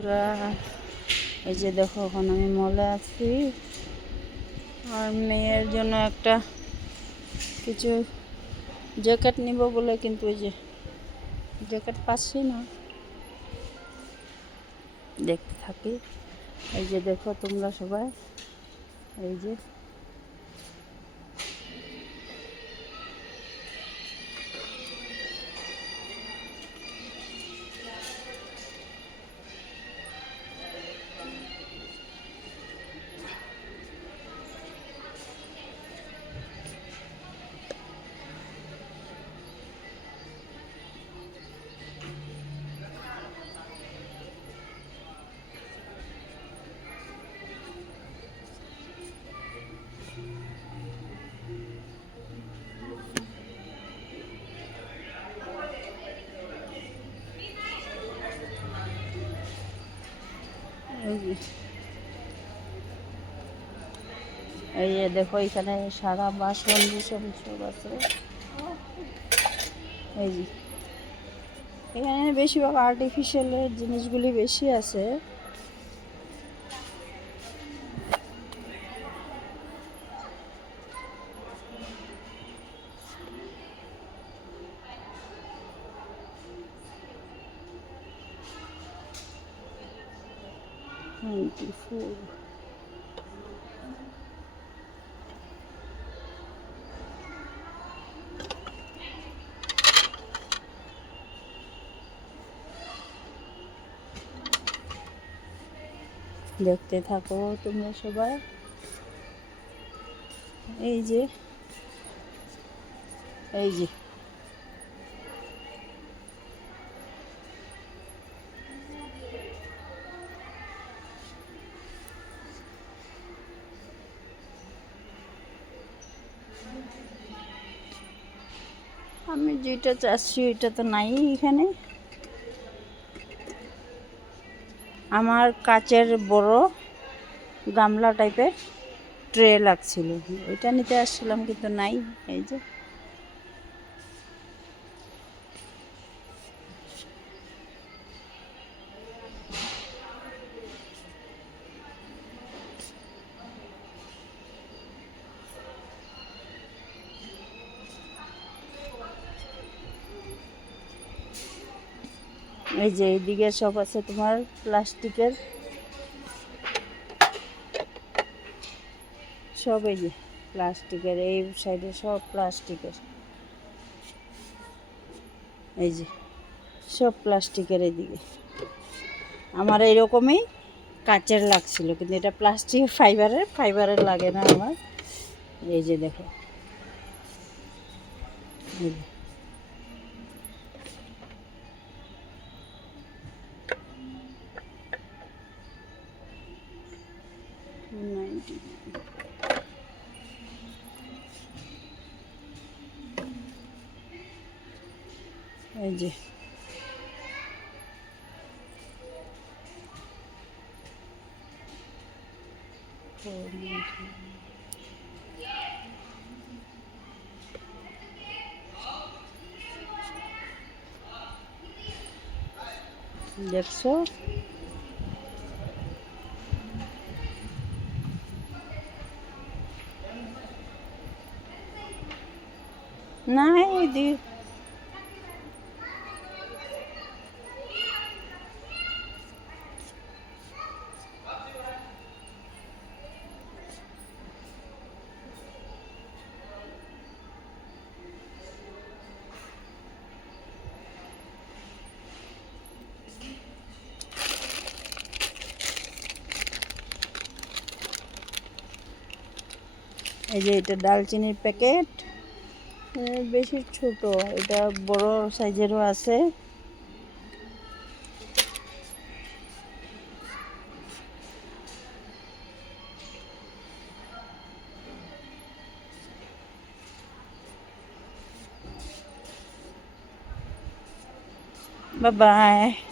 পুরা এই যে দেখো, এখন আমি মলে আছি আর মেয়ের জন্য একটা কিছু জ্যাকেট নিব বলে, কিন্তু এই যে জ্যাকেট পাচ্ছি না। দেখতে থাকি। এই যে দেখো তোমরা সবাই, এই যে এই যে দেখো, এখানে সারা বাসন বুসন সব আছে। এই যে এখানে বেশিরভাগ আর্টিফিশিয়ালের জিনিসগুলি বেশি আছে। দেখতে থাকো তোমরা সবাই। এই যে এই যে আমি যেটা চাচ্ছি ওইটা তো নাই এখানে। আমার কাচের বড় গামলা টাইপের ট্রে লাগছিল, ওইটা নিতে আসছিলাম কিন্তু নাই। এই যে এই যে এইদিকে সব আছে তোমার প্লাস্টিকের সব। এই যে প্লাস্টিকের, এই সাইডে সব প্লাস্টিকের। এই যে সব প্লাস্টিকের। এইদিকে আমার এইরকমই কাচের লাগছিল, কিন্তু এটা প্লাস্টিক ফাইবারের লাগে না আমার। এই যে দেখো, এই যে এই যে দেখছো, না এই দিয়ে এই যে এটা ডালচিনির প্যাকেট, বেশি ছোট, এটা বড় সাইজেরও আছে। Bye bye.